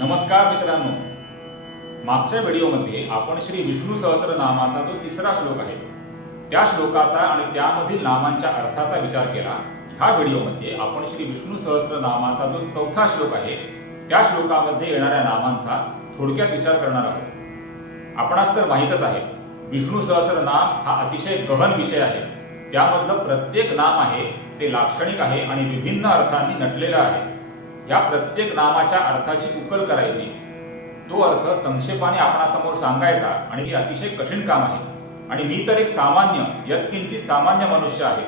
नमस्कार मित्रांनो. मागच्या व्हिडिओमध्ये आपण श्री विष्णू सहस्रनामाचा जो तिसरा श्लोक आहे त्या श्लोकाचा आणि त्यामधील नामांच्या अर्थाचा विचार केला. ह्या व्हिडिओमध्ये आपण श्री विष्णू सहस्रनामाचा जो चौथा श्लोक आहे त्या श्लोकामध्ये येणाऱ्या नामांचा थोडक्यात विचार करणार आहोत. आपणास तर माहीतच आहे विष्णू सहस्रनाम हा अतिशय गहन विषय आहे. त्यामधलं प्रत्येक नाम आहे ते लाक्षणिक आहे आणि विभिन्न अर्थांनी नटलेलं आहे. या प्रत्येक नामाच्या अर्थाची उकल करायची. तो अर्थ संक्षेपाने आपणासमोर सांगायचा आणि हे अतिशय कठीण काम आहे. आणि मी तर एक सामान्य यत्किंचित सामान्य मनुष्य आहे.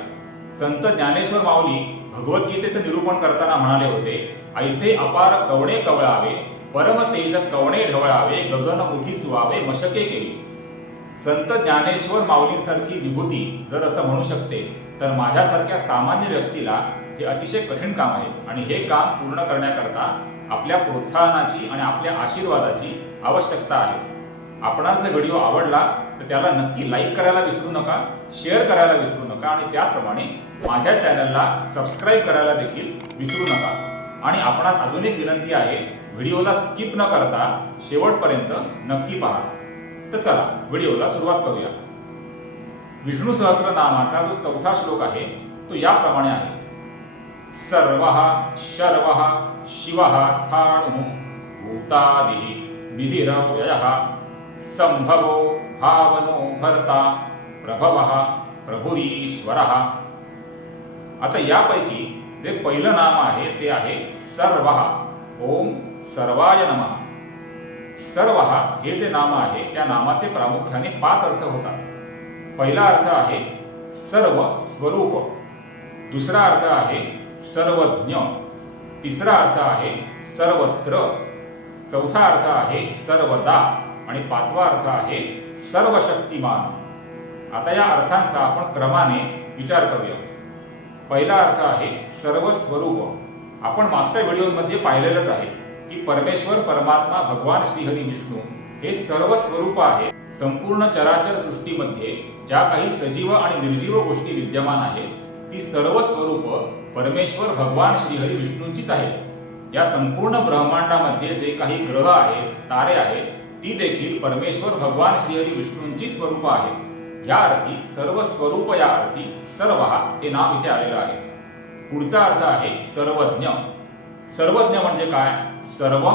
संत ज्ञानेश्वर माऊली भगवद्गीतेचं निरूपण करताना म्हणाले होते ऐसे अपार कवणे कवळावे परम तेज कवणे ढवळावे गगन मुठी सुवावे मशके केली. संत ज्ञानेश्वर माऊलींसारखी विभूती जर असं म्हणू शकते तर माझ्यासारख्या सामान्य व्यक्तीला हे अतिशय कठीण काम आहे आणि हे काम पूर्ण करण्याकरता आपल्या प्रोत्साहनाची आणि आपल्या आशीर्वादाची आवश्यकता आहे. आपणास जर व्हिडिओ आवडला तर त्याला नक्की लाईक करायला विसरू नका शेअर करायला विसरू नका आणि त्याचप्रमाणे माझ्या चॅनलला सबस्क्राईब करायला देखील विसरू नका. आणि आपणास अजून एक विनंती आहे व्हिडिओला स्किप न करता शेवटपर्यंत नक्की पहा. तर चला व्हिडिओला सुरुवात करूया. विष्णू सहस्र नामाचा जो चौथा श्लोक आहे तो याप्रमाणे आहे. सर्व शर्व शिव स्थाणु भूतादि विधिरव्यय। संभवो भावनो भर्ता प्रभव प्रभुरीश्वर। आता यापैकी जे पहिलं नाम आहे ते आहे सर्व। ओम सर्वाय नमः। सर्व हे जे नाम आहे त्या नामाचे प्रामुख्याने पाच अर्थ होतात. पहिला अर्थ आहे सर्व स्वरूप दुसरा अर्थ आहे सर्वज्ञ. तिसरा अर्थ आहे सर्वत्र. चौथा अर्थ आहे सर्वदा. आणि पाचवा अर्थ आहे सर्वशक्तिमान. आता या अर्थांचा आपण क्रमाने विचार करूया. पहिला अर्थ आहे सर्व स्वरूप आपण मागच्या व्हिडिओमध्ये पाहिलेलंच आहे की परमेश्वर परमात्मा भगवान श्रीहरी विष्णू हे सर्व स्वरूप आहे. संपूर्ण चराचर सृष्टीमध्ये ज्या काही सजीव आणि निर्जीव गोष्टी विद्यमान आहेत ती सर्व स्वरूप परमेश्वर भगवान श्रीहरी विष्णूंचीच आहे. या संपूर्ण ब्रह्मांडामध्ये जे काही ग्रह आहेत तारे आहेत ती देखील परमेश्वर भगवान श्रीहरी विष्णूंची स्वरूप आहे. या अर्थी सर्व स्वरूप या अर्थी सर्व हे नाम इथे आलेलं आहे. पुढचा अर्थ आहे सर्वज्ञ. सर्वज्ञ म्हणजे काय? सर्व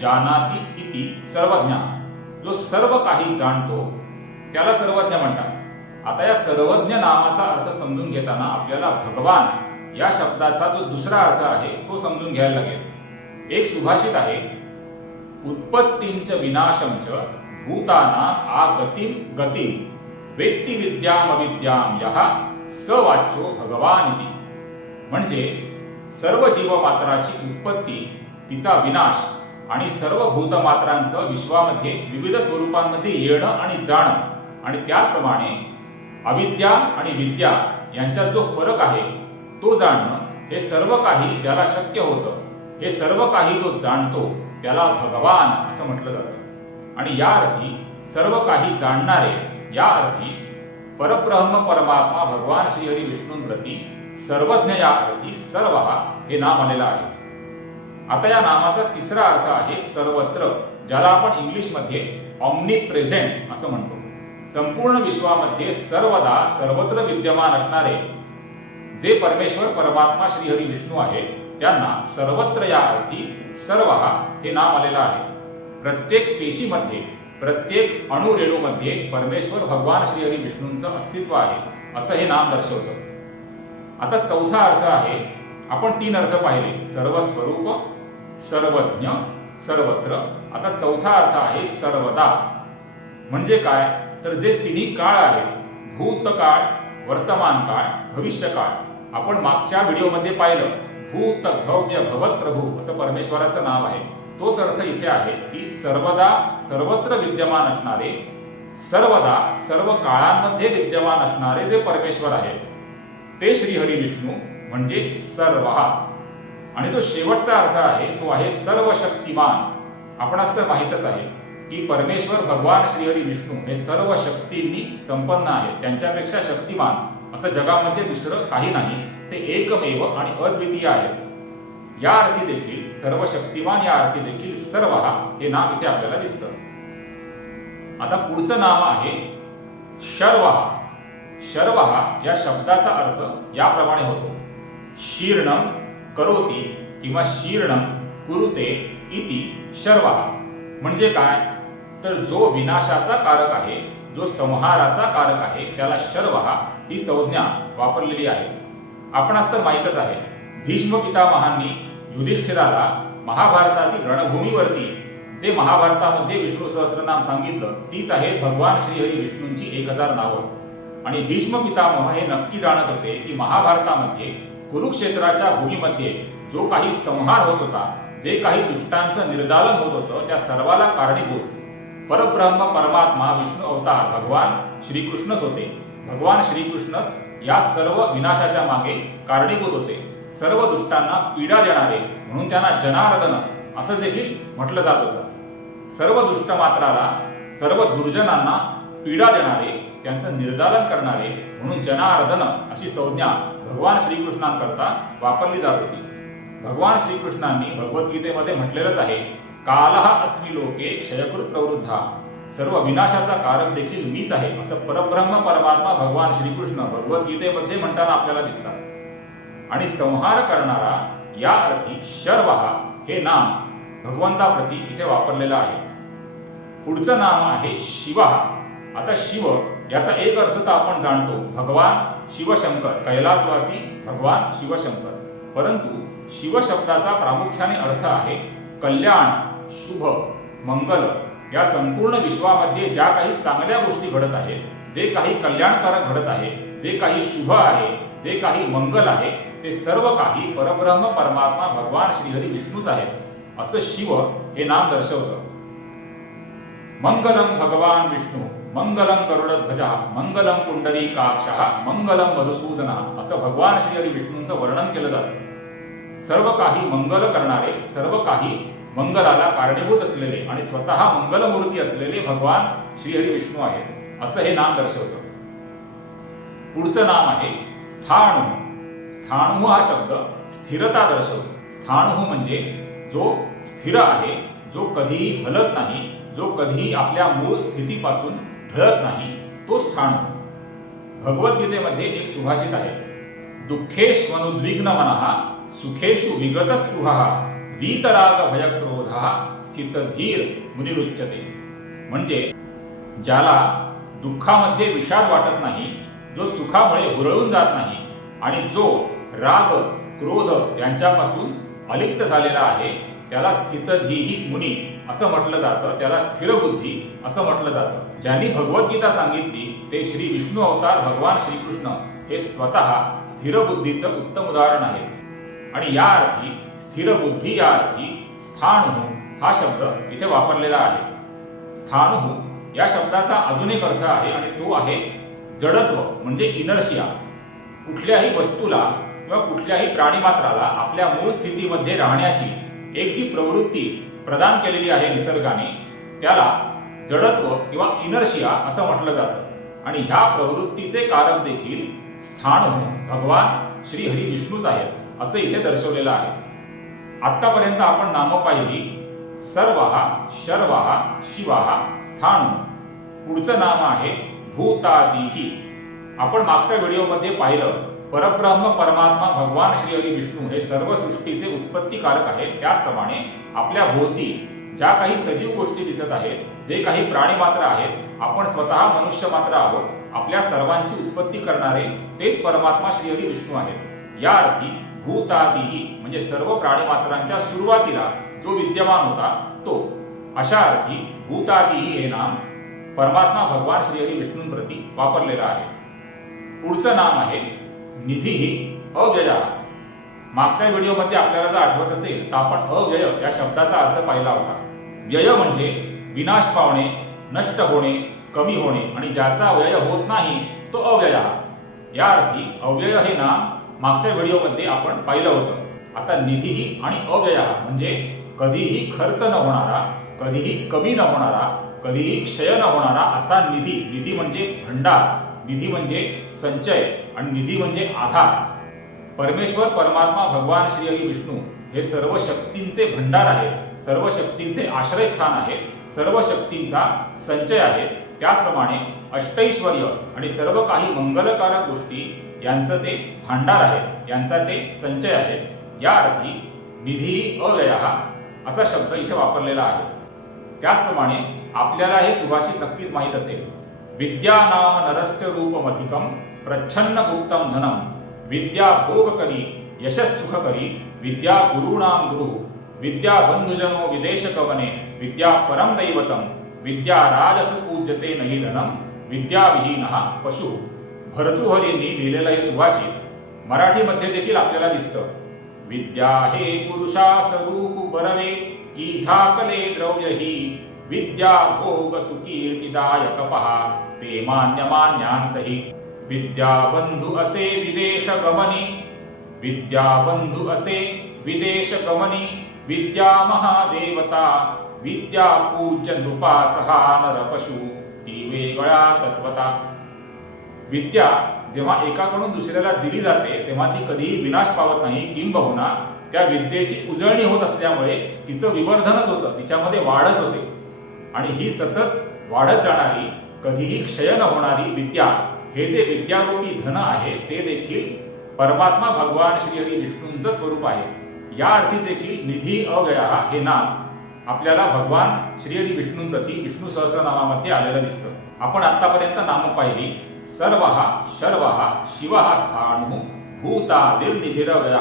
जानाती इति सर्वज्ञ. जो सर्व काही जाणतो त्याला सर्वज्ञ म्हणतात. आता या सर्वज्ञ नामाचा अर्थ समजून घेताना आपल्याला भगवान या शब्दाचा जो दुसरा अर्थ आहे तो समजून घ्यायला लागेल. एक सुभाषित आहे उत्पत्तींच विनाशमच भूताना आ गतीम गतिम वेत्ती विद्याम अविद्याम यहा सवाच्यो भगवान इति म्हणजे सर्व जीवमात्राची उत्पत्ती तिचा विनाश आणि सर्व भूतमात्रांचं विश्वामध्ये विविध स्वरूपांमध्ये येणं आणि जाणं. आणि त्याचप्रमाणे अविद्या आणि विद्या यांच्यात जो फरक आहे तो जाणणं हे सर्व काही ज्याला शक्य होतं हे सर्व काही जो जाणतो त्याला भगवान असं म्हटलं जातं. आणि या अर्थी सर्व काही जाणणारे या अर्थी परब्रह्म परमात्मा भगवान श्रीहरी विष्णूंप्रती सर्वज्ञ या अर्थी सर्व हे नाम आलेलं आहे. आता या नामाचा तिसरा अर्थ आहे सर्वत्र ज्याला आपण इंग्लिशमध्ये ऑमनी प्रेझेंट असं म्हणतो. संपूर्ण विश्वामध्ये सर्वदा सर्वत्र विद्यमान असणारे जे परमेश्वर परमात्मा श्रीहरी विष्णू आहे त्यांना सर्वत्र या अर्थी सर्व हे नाम आलेलं आहे. प्रत्येक पेशीमध्ये प्रत्येक अणुरेणूमध्ये परमेश्वर भगवान श्रीहरी विष्णूंचं अस्तित्व आहे असं हे नाम दर्शवतं. आता चौथा अर्थ आहे आपण तीन अर्थ पाहिले सर्व स्वरूप सर्वज्ञ सर्वत्र. आता चौथा अर्थ आहे सर्वदा. म्हणजे काय? तर जे तिन्ही काळ आहेत भूतकाळ वर्तमान काळ भविष्य काळ आपण मागच्या व्हिडिओमध्ये पाहिलं भूत भव्य भवत प्रभू असं परमेश्वराचं नाव आहे. तोच अर्थ इथे आहे की सर्वदा सर्वत्र विद्यमान असणारे सर्वदा सर्व काळांमध्ये विद्यमान असणारे जे परमेश्वर आहेत ते श्रीहरी विष्णू म्हणजे सर्व आणि तो शेवटचा अर्थ आहे तो आहे सर्व शक्तिमान आपणास तर माहीतच आहे की परमेश्वर भगवान श्रीहरी विष्णू हे सर्व शक्तींनी संपन्न आहेत. त्यांच्यापेक्षा शक्तिमान. असं जगामध्ये दुसरं काही नाही. ते एकमेव आणि अद्वितीय आहे या अर्थी देखील सर्व शक्तिमान या अर्थी देखील सर्व हे नाम इथे आपल्याला दिसतं. आता पुढचं नाम आहे शर्वहा शर्वहा या शब्दाचा अर्थ याप्रमाणे होतो. शीर्णम करोती किंवा शीर्णम कुरुते इति शर्वहा म्हणजे काय? तर जो विनाशाचा कारक आहे जो संहाराचा कारक आहे त्याला शर्वहा ही संज्ञा वापरलेली आहे. आपणास तर माहीतच आहे भीष्म पितामहांनी युधिष्ठिराला महाभारतातील रणभूमीवरती जे महाभारतामध्ये विष्णू सहस्रनाम सांगितलं तीच आहे भगवान श्रीहरी विष्णूंची एक हजार नावं. आणि भीष्म पितामह हे नक्की जाणत होते की महाभारतामध्ये कुरुक्षेत्राच्या भूमीमध्ये जो काही संहार होत होता जे काही दुष्टांचं निर्दालन होत होतं त्या सर्वाला कारणीभूत. परब्रह्म परमात्मा विष्णू अवतार भगवान श्रीकृष्णच होते. भगवान श्रीकृष्णच या सर्व विनाशाच्या मागे कारणीभूत होते. सर्व दुष्टांना पीडा देणारे म्हणून त्यांना जनार्दन असं देखील म्हटलं जात होतं. सर्व दुष्ट मात्राला सर्व दुर्जनांना पीडा देणारे त्यांचं निर्दालन करणारे म्हणून जनार्दन अशी संज्ञा भगवान श्रीकृष्णांकरता वापरली जात होती. भगवान श्रीकृष्णांनी भगवद्गीतेमध्ये म्हटलेलंच आहे कालहा अस्मी लोके क्षयकृत प्रवृद्धा। सर्व विनाशाचा कारक देखील मीच आहे असं परब्रह्म परमात्मा भगवान श्रीकृष्ण भगवद्गीतेमध्ये म्हणताना आपल्याला दिसतात. आणि संहार करणारा या अर्थी शर्वहा हे नाम भगवंताप्रती इथे वापरलेलं आहे. पुढचं नाम आहे शिवा आता शिव याचा एक अर्थ तर आपण जाणतो भगवान शिवशंकर कैलासवासी भगवान शिवशंकर. परंतु शिव शब्दाचा प्रामुख्याने अर्थ आहे कल्याण. शुभ मंगल या संपूर्ण विश्वामध्ये ज्या काही चांगल्या गोष्टी घडत आहेत जे काही कल्याणकारक घडत आहे जे काही शुभ आहे जे काही मंगल आहे ते सर्व काही परब्रह्म परमात्मा भगवान श्रीहरी विष्णूच आहेत. असं शिव हे नाम दर्शवतं. मंगलम भगवान विष्णू मंगलम गरुडध्वजा मंगलम पुंडरी काक्ष मंगलम मधुसूदना असं भगवान श्रीहरी विष्णूंचं वर्णन केलं जातं. सर्व काही मंगल करणारे सर्व काही मंगलाला कारणीभूत असलेले आणि स्वतः मंगलमूर्ती असलेले भगवान श्रीहरी विष्णू आहेत. असं हे नाम दर्शवतं. पुढचं नाम आहे स्थाणू. स्थाणू हा शब्द स्थिरता दर्शवतो. स्थाणू म्हणजे जो स्थिर आहे जो कधीही हलत नाही जो कधीही आपल्या मूळ स्थितीपासून ढळत नाही तो स्थाणू. भगवद्गीतेमध्ये एक सुभाषित आहे. दुःखेष्वनुद्विग्न मनः सुखेषु विगत वीतराग भयक्रोध स्थितधीर मुनिरुच्यते. म्हणजे ज्याला दुःखामध्ये विषाद वाटत नाही जो सुखामुळे हुरळून जात नाही आणि जो राग क्रोध यांच्यापासून अलिप्त झालेला आहे त्याला स्थितधीही मुनी असं म्हटलं जातं त्याला स्थिर बुद्धी असं म्हटलं जातं. ज्यांनी भगवद्गीता सांगितली ते श्री विष्णू अवतार भगवान श्रीकृष्ण हे स्वतः स्थिर बुद्धीचं उत्तम उदाहरण आहे. आणि या अर्थी स्थिर बुद्धी या अर्थी स्थाणू हा शब्द इथे वापरलेला आहे. स्थाणू या शब्दाचा अजून एक अर्थ आहे आणि तो आहे जडत्व म्हणजे इनर्शिया. कुठल्याही वस्तूला किंवा कुठल्याही प्राणीमात्राला आपल्या मूळ स्थितीमध्ये राहण्याची एक जी प्रवृत्ती प्रदान केलेली आहे निसर्गाने त्याला जडत्व किंवा इनर्शिया असं म्हटलं जातं. आणि ह्या प्रवृत्तीचे कारक देखील स्थान भगवान श्री हरी विष्णूच आहेत असं इथे दर्शवलेलं आहे. आतापर्यंत आपण नामं पाहिली. सर्वहा शर्वहा शिवाहा स्थान पुढचं नाम आहे भूतादिही. आपण मागच्या व्हिडिओमध्ये पाहिलं परब्रह्म परमात्मा भगवान श्री हरी विष्णू हे सर्व सृष्टीचे उत्पत्तीकारक आहेत. त्याचप्रमाणे आपल्या भोवती ज्या काही सजीव गोष्टी दिसत आहेत जे काही प्राणी मात्र आहेत आपण स्वतः मनुष्य मात्र आहोत आपल्या सर्वांची उत्पत्ती करणारे तेच परमात्मा श्रीहरी विष्णू आहेत. या अर्थी भूतादिही म्हणजे सर्व प्राणी मात्रांच्या सुरुवातीला जो विद्यमान होता तो. अशा अर्थी भूतादिही हे नाम परमात्मा भगवान श्रीहरी विष्णूंप्रती वापरलेलं आहे. पुढचं नाम आहे निधीही अव्यया. मागच्या व्हिडिओमध्ये आपल्याला जर आठवत असेल तर आपण अव्यय या शब्दाचा अर्थ पाहिला होता. व्यय म्हणजे विनाश पावणे नष्ट होणे कमी होणे आणि ज्याचा अव्यय होत नाही तो अव्यय. या अर्थी अव्यय हे नाम मागच्या व्हिडिओमध्ये आपण पाहिलं होतं. आता निधीही आणि अव्यय म्हणजे कधीही खर्च न होणारा कधीही कमी न होणारा कधीही क्षय न होणारा असा निधी. निधी म्हणजे भंडार निधी म्हणजे संचय आणि निधी म्हणजे आधार. परमेश्वर परमात्मा भगवान श्री हरी विष्णू हे सर्व शक्तींचे भंडार आहे सर्व शक्तींचे आश्रयस्थान आहे सर्व शक्तींचा संचय आहे. त्याचप्रमाणे अष्टैश्वर्य आणि सर्व काही मंगलकारक गोष्टी यांचं ते भांडार आहे यांचा ते संचय आहे. या अर्थी निधी अव्यय असा शब्द इथे वापरलेला आहे. त्याचप्रमाणे आपल्याला हे सुभाषित नक्कीच माहीत असेल. विद्या नाम नरस्य रूपमधिकम प्रच्छन्न गुप्तम धनम विद्या भोग करी यशस्सुख करी. विद्या गुरुणाम गुरु. विद्या बंधुजनो विदेश कवने विद्या परम दैवतम विद्या राजसु पूज्यते नहि धनम विद्याविहीन पशु। भरतृहरींनी लिहिलेलं हे सुभाषित मराठीमध्ये देखील आपल्याला दिसतं। विद्या हे पुरुषा स्वरूप बरवे की झाकले द्रव्य ही। विद्या भोग सुकीर्तिदायक पहा ते मान्य मान्यांसही विद्या बंधू असे विदेश गमनी। विद्या बंधू असे विदेश गमनी। विद्या महादेवता विद्या पूज्य नृपा नरपशु ती वेगळ्या तत्वता. विद्या जेव्हा एकाकडून दुसऱ्याला दिली जाते तेव्हा ती कधीही विनाश पावत नाही किंबहुना त्या विद्येची उजळणी होत असल्यामुळे तिचं विवर्धनच होतं तिच्यामध्ये वाढच होते. आणि ही सतत वाढत जाणारी कधीही क्षय न होणारी विद्या हे जे विद्यारूपी धन आहे ते देखील परमात्मा भगवान श्रीहरी विष्णूंचं स्वरूप आहे. या अर्थी देखील निधी अव्यय हे नाम. आपल्याला भगवान श्रीहरी विष्णूंप्रती विष्णू सहस्रनामामध्ये आलेलं दिसतं. आपण आतापर्यंत नाम पाहिली. सर्व शर्व शिव स्थाणु भूतादिर्निधिरव्यय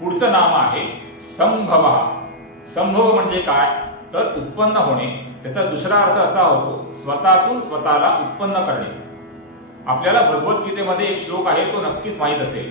पुढचं नाम आहे संभव. संभव म्हणजे काय? तर उत्पन्न होणे. त्याचा दुसरा अर्थ असा होतो स्वतःतून स्वतःला उत्पन्न करणे. आपल्याला भगवद्गीतेमध्ये एक श्लोक आहे तो नक्कीच माहीत असेल.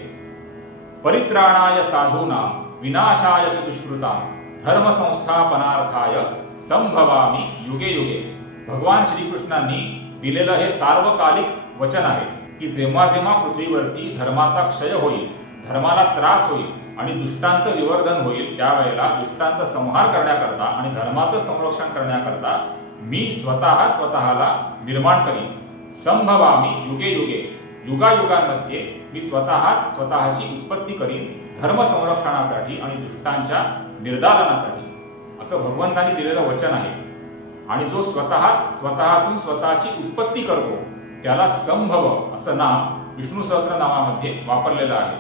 परित्राणाय साधूना विनाशाय च दुष्कृताम धर्म संस्थापनार्थाय संभवामी युगे युगे. भगवान श्रीकृष्णांनी दिलेलं हे सार्वकालिक वचन आहे की जेव्हा जेव्हा पृथ्वीवरती धर्माचा क्षय होईल धर्माला त्रास होईल आणि दुष्टांचं विवर्धन होईल त्यावेळेला दुष्टांचा संहार करण्याकरता आणि धर्माचं संरक्षण करण्याकरता मी स्वतः स्वतःला निर्माण करीन. संभवामी युगे युगे. युगायुगांमध्ये मी स्वतःच स्वतःची उत्पत्ती करीन धर्म संरक्षणासाठी आणि दुष्टांच्या निर्दालनासाठी. असं भगवंतानी दिलेलं वचन आहे. आणि जो स्वतःच स्वतःतून स्वतःची उत्पत्ती करतो त्याला संभव असं नाम विष्णू सहस्र नामामध्ये वापरलेलं आहे.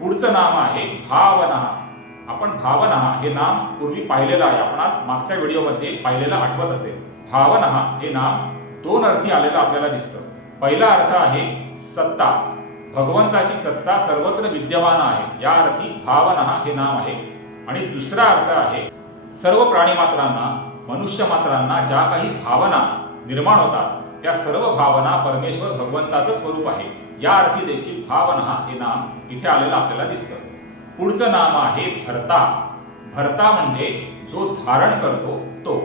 पुढचं नाम आहे भावना. आपण भावना हे नाम पूर्वी पाहिलेलं आहे. आपण आज मागच्या व्हिडिओमध्ये पाहिलेलं आठवत असेल. भावना हे नाम दोन अर्थी आलेलं आपल्याला दिसतं. पहिला अर्थ आहे सत्ता. भगवंताची सत्ता सर्वत्र विद्यमान आहे. या अर्थी भावना हे नाम आहे आणि दुसरा अर्थ आहे सर्व प्राणीमात्रांना मनुष्य मात्रांना ज्या काही भावना निर्माण होतात त्या सर्व भावना परमेश्वर भगवंताचं स्वरूप आहे. या अर्थी देखील भावना हे नाम इथे आलेलं आपल्याला दिसतं. पुढचं नाम आहे भरता. भरता म्हणजे जो धारण करतो तो.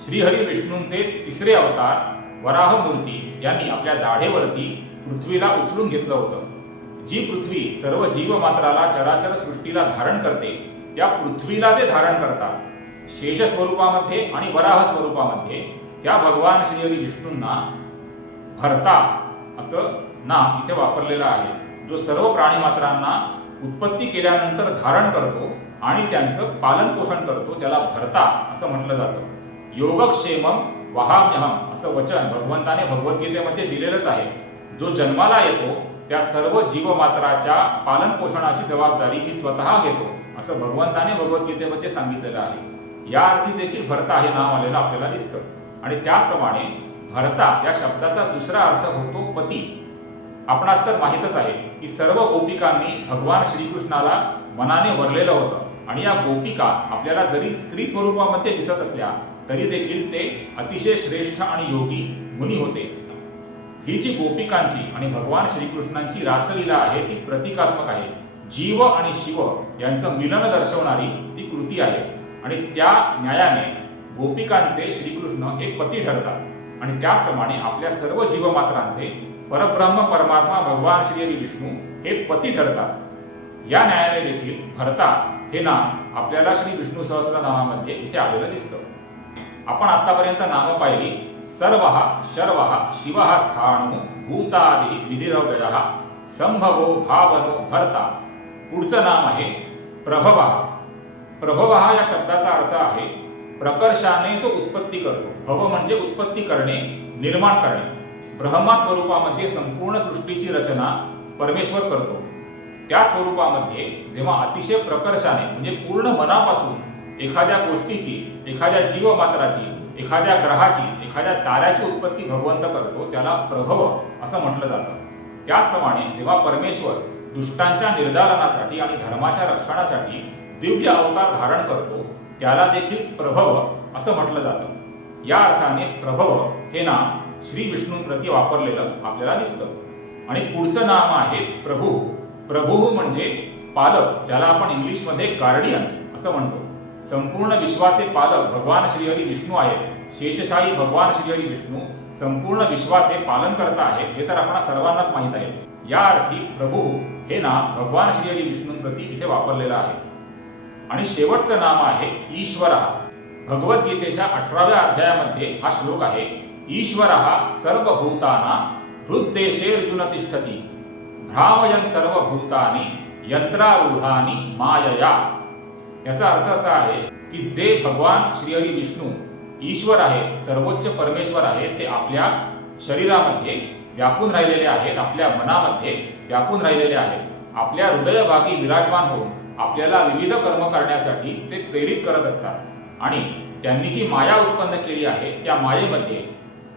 श्रीहरी विष्णूंचे तिसरे अवतार वराहमूर्ती यांनी आपल्या दाढेवरती पृथ्वीला उचलून घेतलं होतं. जी पृथ्वी सर्व जीवमात्राला चराचर सृष्टीला धारण करते त्या पृथ्वीला जे धारण करतात शेष स्वरूपामध्ये आणि वराह स्वरूपामध्ये त्या भगवान श्रीहरी विष्णूंना भरता असं नाम इथे वापरलेलं आहे. जो सर्व प्राणीमात्रांना उत्पत्ती केल्यानंतर धारण करतो आणि त्यांचं पालन पोषण करतो त्याला भरता असं म्हटलं जातं. योगक्षेमम वहाम्यहम असं वचन भगवंताने भगवद्गीतेमध्ये दिलेलंच आहे. जो जन्माला येतो त्या सर्व जीवमात्राच्या पालन पोषणाची जबाबदारी मी स्वतः घेतो असं भगवंताने भगवद्गीतेमध्ये सांगितलेलं आहे. या अर्थी देखील भरता हे नाव आलेलं आपल्याला दिसतं. आणि त्याचप्रमाणे भरता या शब्दाचा दुसरा अर्थ होतो पती. आपणास तर माहीतच आहे की सर्व गोपिकांनी भगवान श्रीकृष्णाला मनाने वरलेलं होतं. आणि या गोपिका आपल्याला जरी स्त्री स्वरूपामध्ये दिसत असल्या तरी देखील ते अतिशय श्रेष्ठ आणि योगी मुनी होते. ही जी गोपिकांची आणि भगवान श्रीकृष्णांची रासलीला आहे ती प्रतिकात्मक आहे. जीव आणि शिव यांचं मिलन दर्शवणारी ती कृती आहे. आणि त्या न्यायाने गोपिकांचे श्रीकृष्ण हे पती ठरतात. आणि त्याचप्रमाणे आपल्या सर्व जीवमात्रांचे परब्रह्म परमात्मा भगवान श्री विष्णू हे पती ठरतात. या न्यायाने देखील भरता हे नाम आपल्याला श्री विष्णू सहस्रनामामध्ये इथे आलेलं दिसतं. आपण आतापर्यंत नामं पाहिली. सर्व शर्व शिव स्थाणु भूतादि विधिरव्यय संभवो भावनो भरता। पुढचं नाम आहे प्रभवा। हा या शब्दाचा अर्थ आहे प्रकर्षाने जो उत्पत्ती करतो। भव म्हणजे उत्पत्ती करणे निर्माण करणे। ब्रह्मा स्वरूपामध्ये संपूर्ण सृष्टीची रचना परमेश्वर करतो। त्या स्वरूपामध्ये जेव्हा अतिशय प्रकर्षाने म्हणजे पूर्ण मनापासून एखाद्या गोष्टीची एखाद्या जीवमात्राची एखाद्या ग्रहाची एखाद्या ताऱ्याची उत्पत्ती भगवंत करतो त्याला प्रभव असं म्हटलं जातं. त्याचप्रमाणे जेव्हा परमेश्वर दुष्टांच्या निर्दालनासाठी आणि धर्माच्या रक्षणासाठी दिव्य अवतार धारण करतो त्याला देखील प्रभव असं म्हटलं जातं. या अर्थाने प्रभव हे नाम श्री विष्णूंप्रती वापरलेलं आपल्याला दिसतं. आणि पुढचं नाम आहे प्रभू. प्रभू म्हणजे पालक ज्याला आपण इंग्लिशमध्ये गार्डियन असं म्हणतो. संपूर्ण विश्वाचे पालक भगवान श्रीहरी विष्णू आहेत. शेषशाही भगवान श्रीहरी विष्णू संपूर्ण विश्वाचे पालन करता आहेत हे तर आपण सर्वांनाच माहीत आहे. या अर्थी प्रभू हे नाम भगवान श्रीहरी विष्णूंप्रती इथे वापरलेलं आहे. आणि शेवटचं नाम आहे ईश्वरा. भगवद्गीतेच्या अठराव्या अध्यायामध्ये हा श्लोक आहे. ईश्वरा सर्वभूताना हृद्देशे अर्जुन तिष्ठती. भ्रावयन सर्व भूतानी यंत्रारूढानी मायया. याचा अर्थ असा आहे की जे भगवान श्रीहरी विष्णू ईश्वर आहे सर्वोच्च परमेश्वर आहे ते आपल्या शरीरामध्ये व्यापून राहिलेले आहेत आपल्या मनामध्ये व्यापून राहिलेले आहेत. आपल्या हृदयभागी विराजमान होऊन आपल्याला विविध कर्म करण्यासाठी ते प्रेरित करत असतात. आणि त्यांनी जी माया उत्पन्न केली आहे त्या मायेमध्ये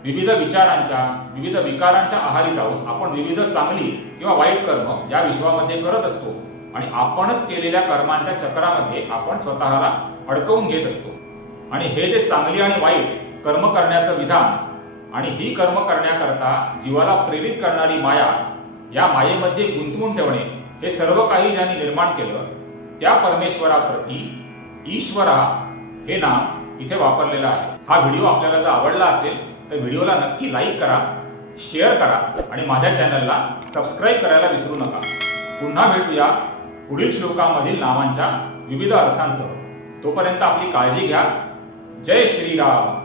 विविध विचारांच्या विविध विकारांच्या आहारी जाऊन आपण विविध चांगली किंवा वाईट कर्म या विश्वामध्ये करत असतो. आणि आपणच केलेल्या कर्मांच्या चक्रामध्ये आपण स्वतःला अडकवून घेत असतो. आणि हे जे चांगली आणि वाईट कर्म करण्याचं विधान आणि ही कर्म करण्याकरता जीवाला प्रेरित करणारी माया या मायेमध्ये गुंतवून ठेवणे हे सर्व काही ज्यांनी निर्माण केलं त्या परमेश्वराप्रती ईश्वरा हे नाम इथे वापरलेलं आहे. हा व्हिडिओ आपल्याला जर आवडला असेल तर व्हिडिओला नक्की लाईक करा शेअर करा आणि माझ्या चॅनलला सबस्क्राईब करायला विसरू नका. पुन्हा भेटूया पुढील श्लोकामधील नावांच्या विविध अर्थांसह तोपर्यंत आपली काळजी घ्या. जय श्रीराम.